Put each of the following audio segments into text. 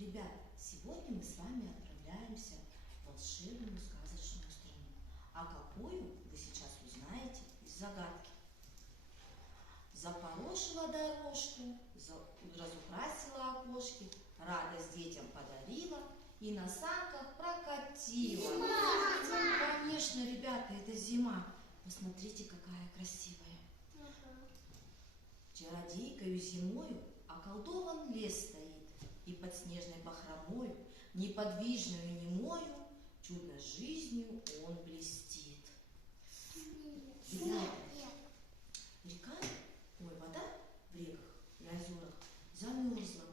Ребят, сегодня мы с вами отправляемся в волшебную сказочную страну. А какую, вы сейчас узнаете из загадки. Запорошила дорожку, разукрасила окошки, радость детям подарила и на санках прокатила. Зима! Конечно, ребята, это зима. Посмотрите, какая красивая. Чародейкою зимою околдован лес стоит, и под снежной бахромою, неподвижную и немою, чудо жизнью он блестит. Река, вода в реках и озерах замерзла.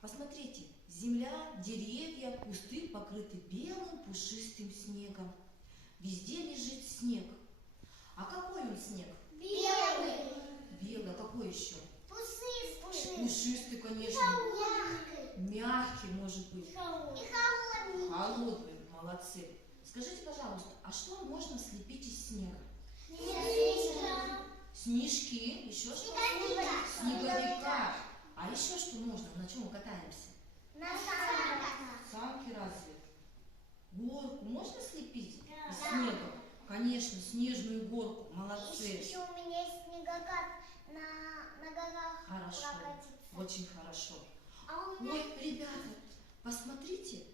Посмотрите, земля, деревья, кусты покрыты белым пушистым снегом. Везде лежит снег. А какой он снег? Белый. Белый, а какой еще? Пушистый. Пушистый, конечно. Мягкий, может быть. И холодный. Холодный, молодцы. Скажите, пожалуйста, а что можно слепить из снега? Снежки. Еще что? Снеговика. А еще что можно? На чем мы катаемся? На санках. Санки разве? Горку можно слепить Да. из снега? Конечно, снежную горку. Молодцы. Еще у меня есть снегокат на горах. Хорошо. Прокатиться. Очень хорошо. А у меня... Ой, ребята, посмотрите,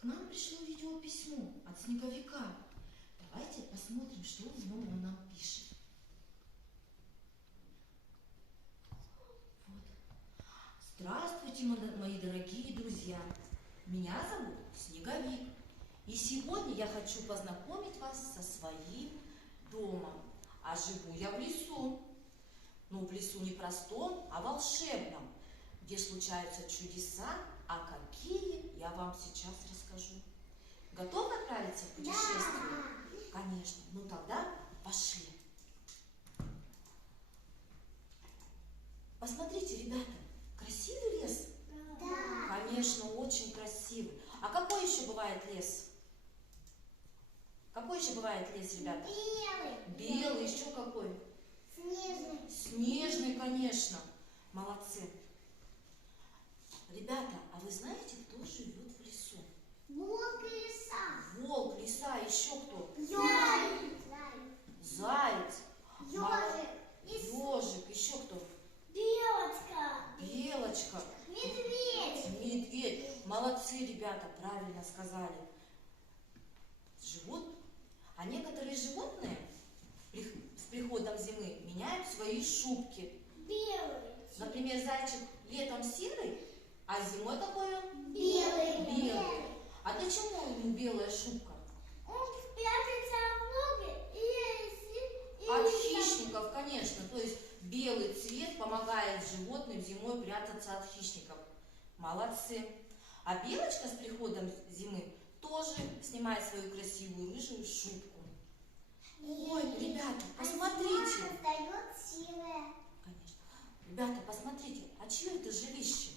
к нам пришло видеописьмо от снеговика. Давайте посмотрим, что в нем он нам пишет. Вот. Здравствуйте, мои дорогие друзья. Меня зовут Снеговик. И сегодня я хочу познакомить вас со своим домом. А живу я в лесу. Ну, в лесу не простом, а волшебном, где случаются чудеса, а какие, я вам сейчас расскажу. Готовы отправиться в путешествие? Да. Конечно. Ну тогда пошли. Посмотрите, ребята, красивый лес? Да. Конечно, очень красивый. А какой еще бывает лес? Какой еще бывает лес, ребята? Белый. Белый, еще какой? Снежный. Снежный, конечно. Молодцы. Ребята, а вы знаете, кто живет в лесу? Волк и лиса. Волк, лиса, еще кто? Заяц. Заяц. Ёжик. Ежик, еще кто? Белочка. Белочка. Медведь. Медведь. Молодцы, ребята, правильно сказали. Живут. А некоторые животные с приходом зимы меняют свои шубки. Белый. Например, зайчик летом серый, а зимой какой он? Белый. Белый. А для чего ему белая шубка? Он спрятался в ноги и От хищников, конечно. То есть белый цвет помогает животным зимой прятаться от хищников. Молодцы. А белочка с приходом зимы тоже снимает свою красивую рыжую шубку. Ой, ребята, посмотрите. Дает силы. Конечно. Ребята, посмотрите, а чье это жилище?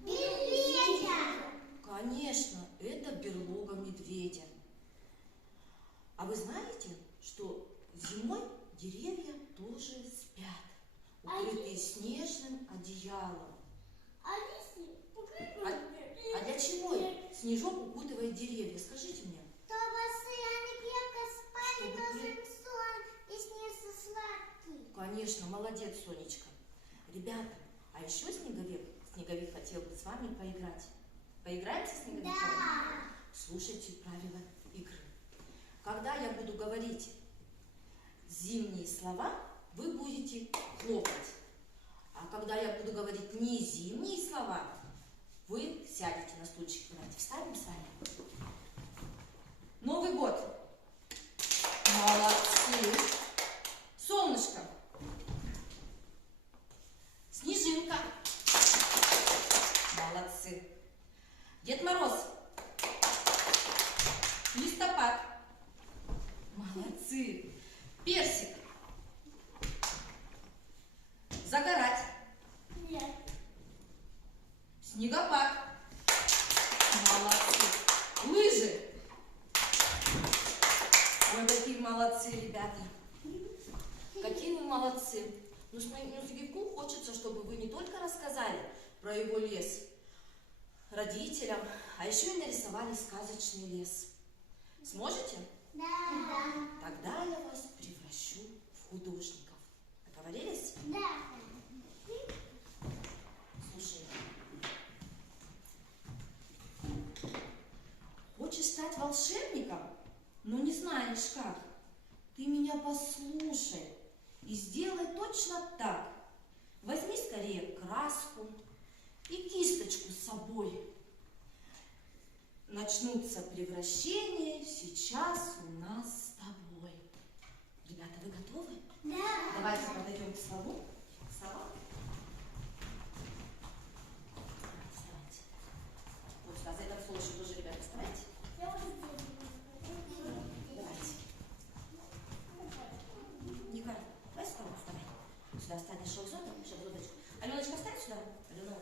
Медведя. Конечно, это берлога медведя. А вы знаете, что зимой деревья тоже спят, укрытые снежным одеялом. А для чего снежок укутывает деревья? Скажите мне. Чтобы они крепко спали, Чтобы должен сон и снился сладкий. Конечно, молодец, Сонечка. Ребята, а еще Снеговик хотел бы с вами поиграть. Поиграем со Снеговиком? Да. Слушайте правила игры. Когда я буду говорить зимние слова, вы будете хлопать. А когда я буду говорить не зимние слова, вы сядете на стульчик. Давайте встанем с вами. Новый год. Молодцы. Солнышко. Снежинка. Молодцы. Дед Мороз. Листопад. Молодцы. Персик. Загорать. Нет. Снегопад. Молодцы. Лыжи. Ой, какие молодцы, ребята. Какие вы молодцы. Ну, Снеговику хочется, чтобы вы не только рассказали про его лес, родителям, а еще и нарисовали сказочный лес. Сможете? Да. Тогда я вас превращу в художников. Договорились? Да. Слушай, хочешь стать волшебником, но не знаешь как? Ты меня послушай и сделай точно так. Возьми скорее краску и кисточку с собой. Начнутся превращения сейчас у нас с тобой. Ребята, вы готовы? Да. Давайте подойдем к столу. Вставайте. Вот сюда, за этот стол еще тоже, ребята, вставайте. Давайте. Ника, давай сюда, вставай. Сюда встань, шагнуточку. Аленочка, встань сюда. Алена.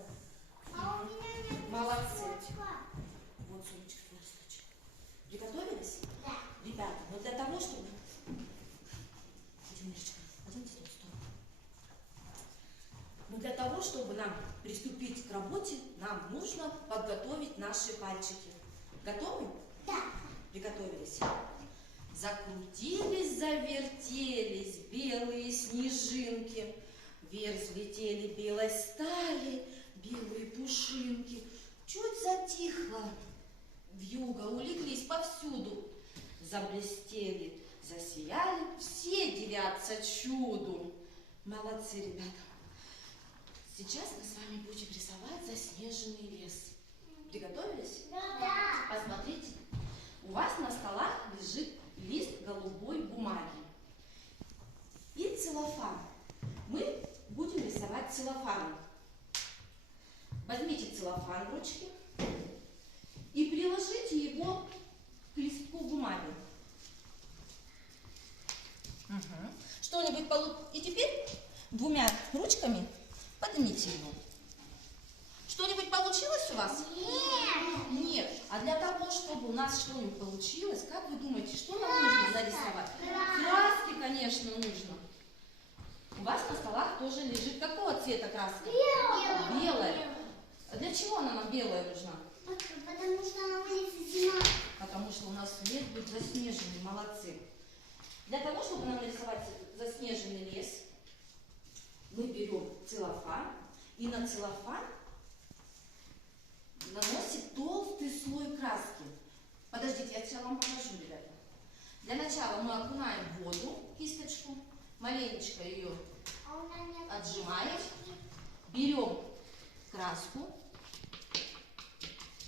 А у меня нет Молодцы. листочка. Вот сумочка, твой листочек. Приготовились? Да. Ребята, но для того, чтобы... Мирочка, пойдемте в стол. Но для того, чтобы нам приступить к работе, нам нужно подготовить наши пальчики. Готовы? Да. Приготовились? Закрутились, завертелись белые снежинки. Вверх взлетели белой стали белые пушинки. Чуть затихло вьюга, улеглись повсюду. Заблестели, засияли, все дивятся чуду. Молодцы, ребята. Сейчас мы с вами будем рисовать заснеженный лес. Приготовились? Да. Посмотрите, у вас на столах лежит лист голубой бумаги и целлофан. Мы будем рисовать целлофаном. Возьмите целлофан в ручки и приложите его к листку бумаги. Что-нибудь И теперь двумя ручками поднимите его. Что-нибудь получилось у вас? Нет. Нет. А для того, чтобы у нас что-нибудь получилось, как вы думаете, что нам нужно нарисовать? Краски, конечно, нужно. У вас на столах тоже лежит какого цвета краска? Белая. А для чего она нам белая нужна? Потому что на улице зима. Потому что у нас лес будет заснеженный. Молодцы. Для того, чтобы нам нарисовать заснеженный лес, мы берем целлофан и на целлофан наносим толстый слой краски. Подождите, я сейчас вам покажу, ребята. Для начала мы окунаем в воду кисточку, маленечко ее отжимаем, берем краску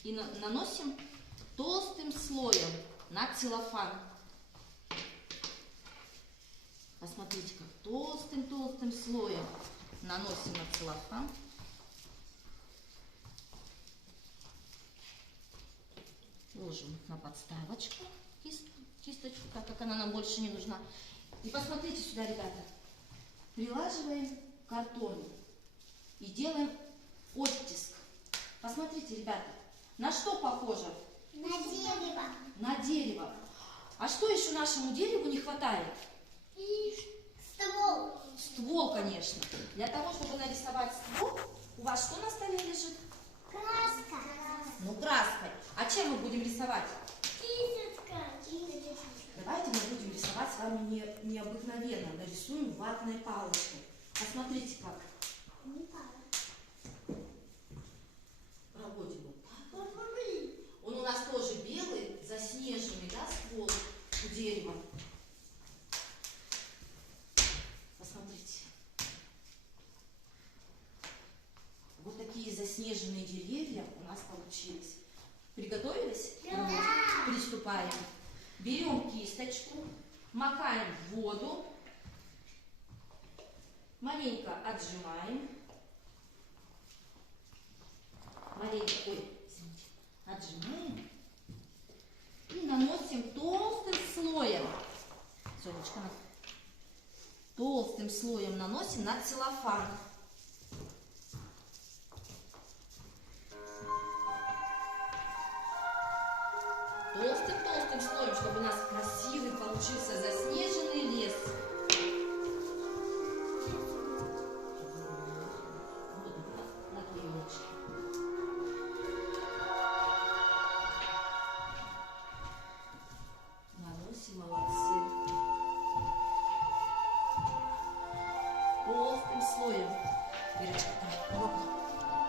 и наносим толстым слоем на целлофан. Посмотрите, как толстым-толстым слоем наносим на целлофан. Ложим на подставочку кисточку, так как она нам больше не нужна. И посмотрите сюда, ребята. Прилаживаем к картону и делаем оттиск. Посмотрите, ребята, на что похоже? На дерево. На дерево. А что еще нашему дереву не хватает? И ствол. Ствол, конечно. Для того, чтобы нарисовать ствол, у вас что на столе лежит? Краска. Ну, краской. А чем мы будем рисовать? Кисточка. Давайте мы будем рисовать с вами необыкновенно. Нарисуем ватной палочкой. Посмотрите, как. Проводим вот так. Он у нас тоже белый, заснеженный, да, ствол у дерева. Посмотрите. Вот такие заснеженные деревья у нас получились. Приготовились? Да. Приступаем. Берем кисточку, макаем в воду, маленько отжимаем, отжимаем и наносим толстым слоем. Сонечка, толстым слоем наносим на целлофан. Толстым-толстым слоем, чтобы у нас красивый получился заснеженный лес. Вот, наклеечки. толстым слоем. Верочка, так, пробуй.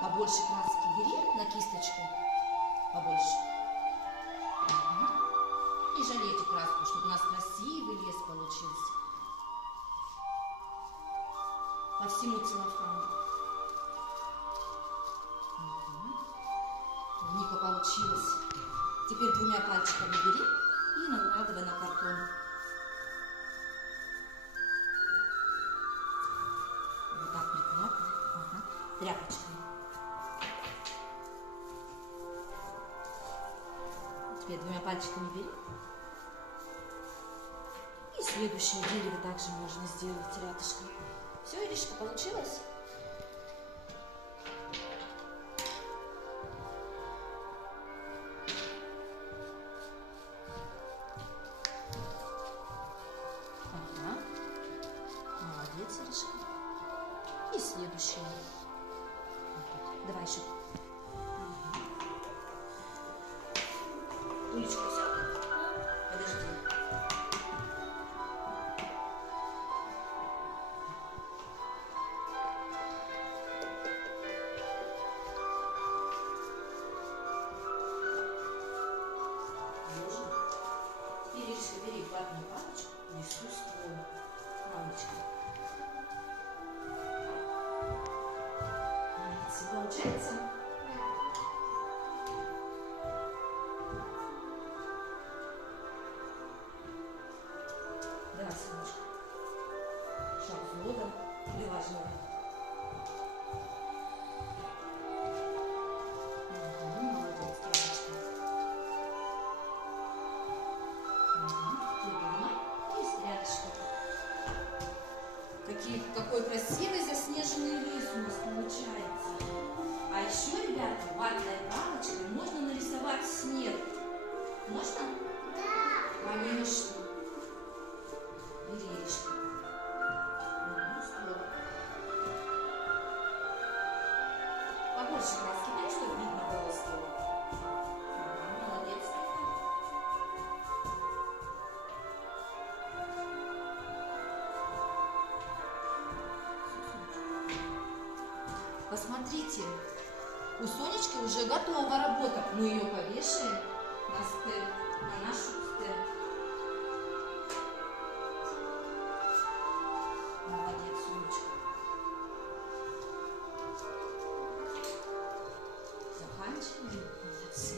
Побольше краски бери на кисточку. Побольше. Ага. Не жалейте краску, чтобы у нас красивый лес получился. По всему целлофану. Ника получилось. Теперь двумя пальчиками бери и накладывай на картон. Вот так прикладывай. Ага. Тряпочкой. Теперь двумя пальчиками бери. И следующее дерево также можно сделать рядышком. Все, Иришка, получилось? Ага. Молодец, Иришка. И следующее. Давай еще. Уличка, все? Подожди. Иришка, бери ватную палочку, несу ствол. Мамочка. Получается? Да, сыночка. Шаг ввода, приложила. Молодец, девочка. И рядышком. Какой красивый заснеженный лес у нас получается. А еще, ребята, ватной палочкой можно нарисовать снег. Можно? Да. Конечно. Бери, Иришка. Здорово. Побольше краски бери, чтобы видно было стол. Молодец. Посмотрите, у Сонечки уже готова работа. Мы ее повешаем на стенд, на нашу стенд. Молодец, Сонечка. Заканчиваем. Молодцы.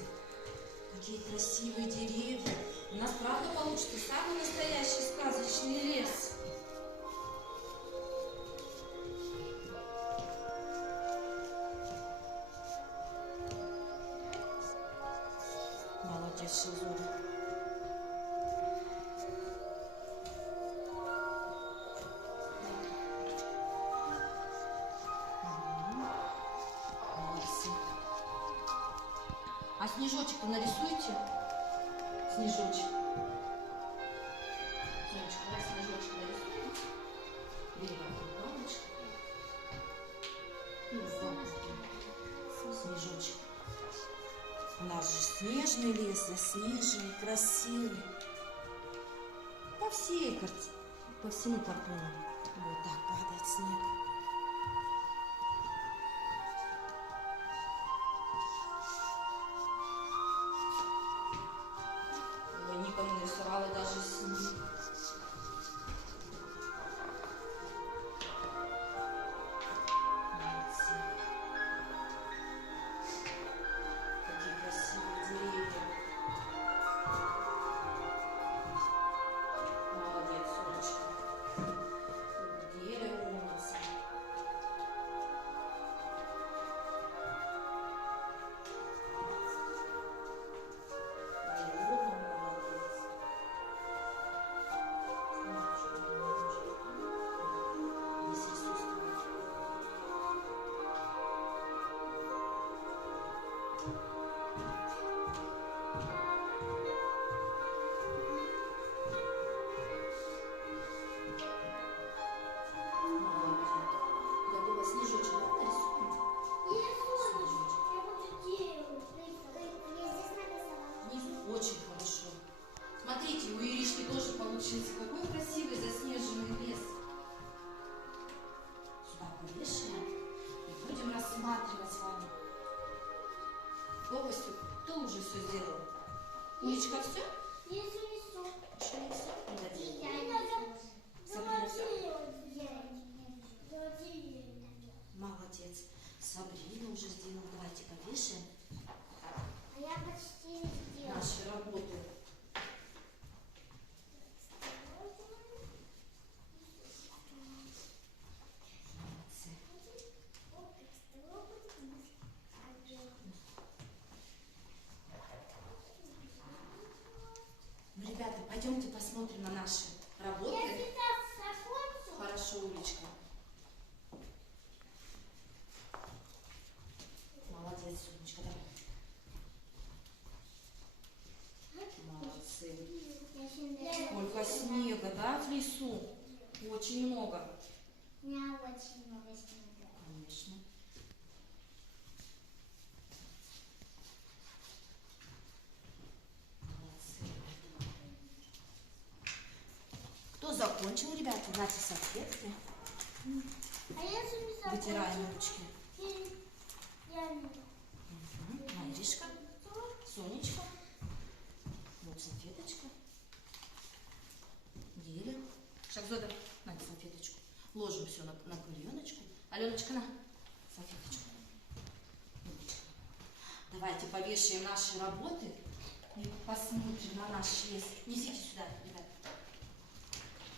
Какие красивые деревья. У нас правда получится самый настоящий сказочный лес. Молодец, Шизура. Молодцы. А снежочек-то нарисуйте. Снежочек. Сонечка, давай снежочек нарисуем. Бери ватную палочку. И снежочек. У нас же снежный лес, заснеженный, красивый. По всему картону. Вот так падает снег. Ой, Ника нарисовала даже снег. Молодцы. Какие красивые деревья. Молодец, Сонечка. Дерево умница. Костик, кто уже все сделал? Улечка все? Я занесу. Еще не все? Не И доделала. я несу. Сабрина все? Золотые. Молодец. Сабрина уже сделала. Давайте повешаем А я почти сделала. наши работы. Молодцы. Ну, ребята, пойдемте посмотрим на наши Я работы. сейчас закончу. Хорошо, Улечка. Молодец, Улечка, давай. Молодцы. Сколько снега, да, в лесу? Очень много. У меня очень много снега. Конечно. Молодцы. Кто закончил, ребята? Нате салфетки. А я еще не закончила. Вытираем ручки. Я не Маришка, Сонечка. Вот салфеточка. Деля. Шахзода, на салфеточку. Ложим все на клееночку. Аленочка, на салфеточку. Умничка. Давайте повешаем наши работы и посмотрим на наш лес. Несите сюда, ребята.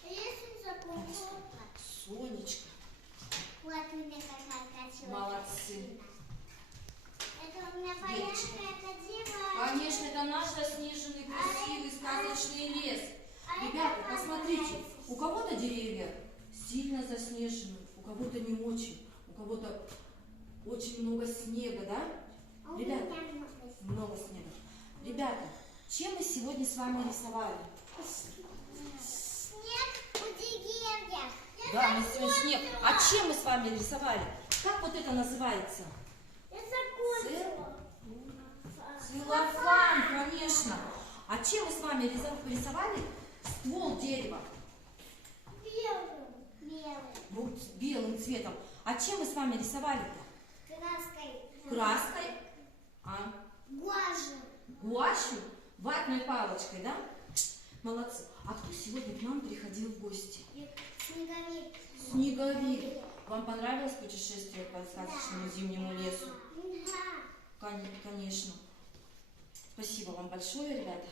А я еще не закончила. Сонечка. Вот у меня какая красивая Молодцы. картина. Это у меня Девочки. полянка, это дерево. Конечно, это наш заснеженный, красивый, сказочный лес. Ребята, посмотрите, у кого-то деревья сильно заснежены, у кого-то не очень, у кого-то очень много снега, да? А у Ребята, меня много снега. много снега. Ребята, чем мы сегодня с вами рисовали? Снег у деревьев. Да, мы сегодня снег. А чем мы с вами рисовали? Как вот это называется? Я закончила. Целлофан, конечно. А чем мы с вами рисовали? Ствол дерева. Белым. Вот с белым цветом. А чем мы с вами рисовали-то? Краской. Краской, а Гуашью. гуашью, ватной палочкой, да? Молодцы. А кто сегодня к нам приходил в гости? Снеговик. Снеговик. Вам понравилось путешествие по сказочному зимнему лесу? Да. Конечно. Спасибо вам большое, ребята.